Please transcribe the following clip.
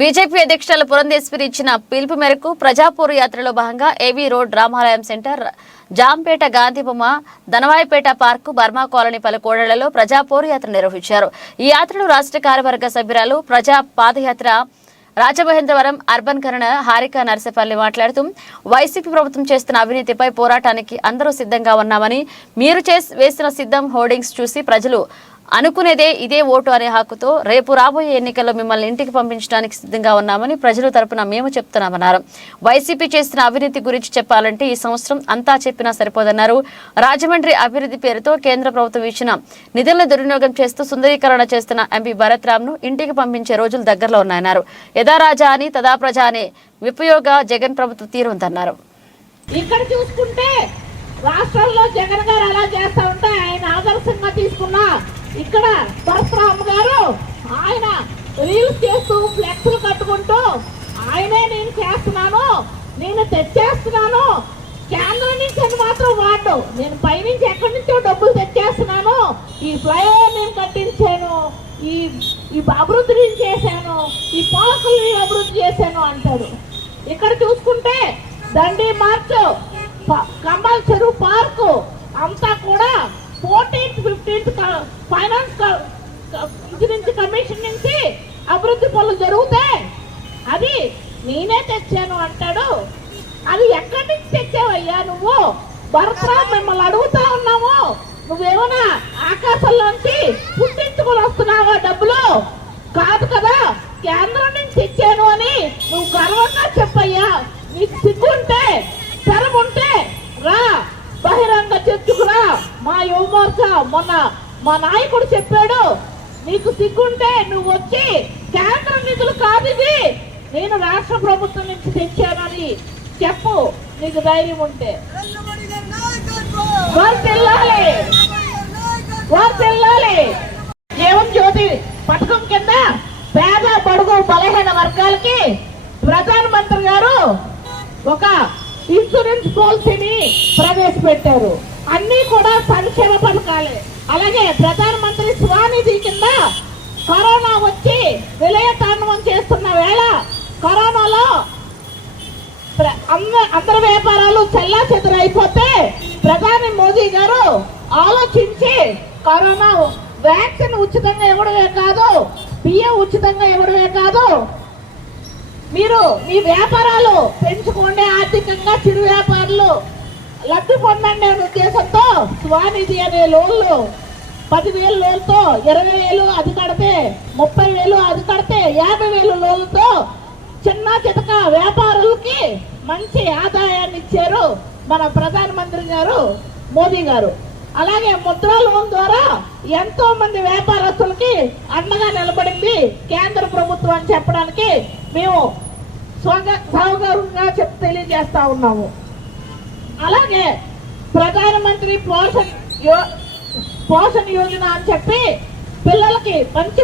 BJP అధ్యక్షురాలు పురంధేశ్వరి ఇచ్చిన పిలుపు మేరకు ప్రజాపూర్ యాత్రలో భాగంగా AV road Ramalayam centre Jampeta Gandhibomma Dhanavaipeta park Burma colony పలు కోడళ్ళలో ప్రజాపూర్ యాత్ర నిర్వహించారు. ఈ యాత్రలో రాష్ట్ర కార్యవర్గ సభ్యురాలు ప్రజా పాదయాత్ర రాజమహేంద్రవరం అర్బన్ కరణ హారిక నర్సపల్లి మాట్లాడుతూ వైసీపీ ప్రభుత్వం చేస్తున్న అవినీతిపై పోరాటానికి అందరూ సిద్ధంగా ఉన్నామని మీరు చేసి వేసిన సిద్ధం హోర్డింగ్స్ చూసి ప్రజలు అనుకునేదే ఇదే ఓటు అనే హక్కుతో రేపు రాబోయే ఎన్నికల్లో మిమ్మల్ని ఇంటికి పంపించడానికి సిద్ధంగా ఉన్నామని ప్రజల తరపున మేము చెప్తున్నామన్నారు. వైసీపీ చేసిన అవినీతి గురించి చెప్పాలంటే ఈ సంవత్సరం అంతా చెప్పినా సరిపోదన్నారు. రాజమండ్రి అభివృద్ధి పేరుతో కేంద్ర ప్రభుత్వం ఇచ్చిన నిధులను దుర్వినియోగం చేస్తూ సుందరీకరణ చేస్తున్న ఎంపీ భరత్ రామ్ను ఇంటికి పంపించే రోజులు దగ్గరలో ఉన్నాయన్నారు. యథారాజా అని తదా ప్రజా అనే విపయోగ జగన్ ప్రభుత్వ తీరు ఉందన్నారు ఇక్కడ చూసుకుంటే రాష్ట్రంలో జగన్ గారు అలా చేస్తా ఉంటే ఆయన ఆదర్శంగా తీసుకున్న ఇక్కడ పరశురామ గారు ఆయన రీల్స్ చేస్తూ ఫ్లెక్స్లు కట్టుకుంటూ ఆయనే నేను చేస్తున్నాను నేను తెచ్చేస్తున్నాను. కేంద్రం నుంచి అని మాత్రం వాడు నేను పైనుంచి ఎక్కడి నుంచో డబ్బులు తెచ్చేస్తున్నాను. ఈ ఫ్లైఓవర్ నేను కట్టించాను. ఈ ఈ అభివృద్ధి నేను చేశాను. ఈ పాలకులు నేను అభివృద్ధి చేశాను అంటాడు. ఇక్కడ చూసుకుంటే దండి మార్చ్ ప- కంబాల్ చెరువు పార్కు అంతా కూడా ఫోర్టీన్త్ గవర్నమెంట్ ఫైనాన్స్ ఇది నుంచి కమిషన్ నుంచి అభివృద్ధి పనులు జరుగుతాయి అది నేనే తెచ్చాను అంటాడు. అది ఎక్కడి నుంచి తెచ్చావయ్యా నువ్వు? భరత్రా మిమ్మల్ని అడుగుతా ఉన్నాము. నువ్వేమన్నా ఆకాశంలోంచి పుట్టించుకొని వస్తున్నావా డబ్బులు? కాదు కదా కేంద్రం నుంచి తెచ్చాను అని నువ్వు గర్వంగా చెప్పయ్యా. నీకు సిగ్గుంటే శరం ఉంటే మొన్న మా నాయకుడు చెప్పాడు నీకు సిగ్గుంటే నువ్వు వచ్చి కేంద్ర నిధులు కాదు ఇది నేను రాష్ట్ర ప్రభుత్వం నుంచి తెచ్చానని చెప్పు నీకు ధైర్యం ఉంటే. వారు తెల్లాలి. వారు తెల్లాలి. జీవం జ్యోతి పథకం కింద పేద బడుగు బలహీన వర్గాలకి ప్రధానమంత్రి గారు ఒక ఇన్సూరెన్స్ పాలసీని ప్రవేశపెట్టారు. అన్ని కూడా సంక్షేమ పథకాలే. అలాగే ప్రధానమంత్రి స్వానిధి కింద కరోనా వచ్చి విలయతాండవం చేస్తున్న వేళ కరోనాలో ప్ర- అందరి వ్యాపారాలు చెల్లా చెదురైపోతే ప్రధాని మోదీ గారు ఆలోచించి కరోనా వ్యాక్సిన్ ఉచితంగా ఇవ్వడమే కాదు బియ్యం ఉచితంగా ఇవ్వడమే కాదు మీరు మీ వ్యాపారాలు పెంచుకోండి ఆర్థికంగా చిరు వ్యాపారులు లబ్ధి పొందండి అనే ఉద్దేశంతో స్వానిధి అనే లోన్లు పదివేలు లోన్తో ఇరవై వేలు అది కడితే ముప్పై వేలు అది కడితే యాభై వేలు లోన్లతో చిన్న చితక వ్యాపారులకి మంచి ఆదాయాన్ని ఇచ్చారు మన ప్రధానమంత్రి గారు మోదీ గారు. అలాగే ముద్రా లోన్ ద్వారా ఎంతో మంది వ్యాపారస్తులకి అండగా నిలబడింది కేంద్ర ప్రభుత్వం అని చెప్పడానికి మేము స్వగ- చెప్ తెలియజేస్తా ఉన్నాము. అలాగే ప్రధానమంత్రి పోషణ్ యో యోజన అని చెప్పి పిల్లలకి మంచి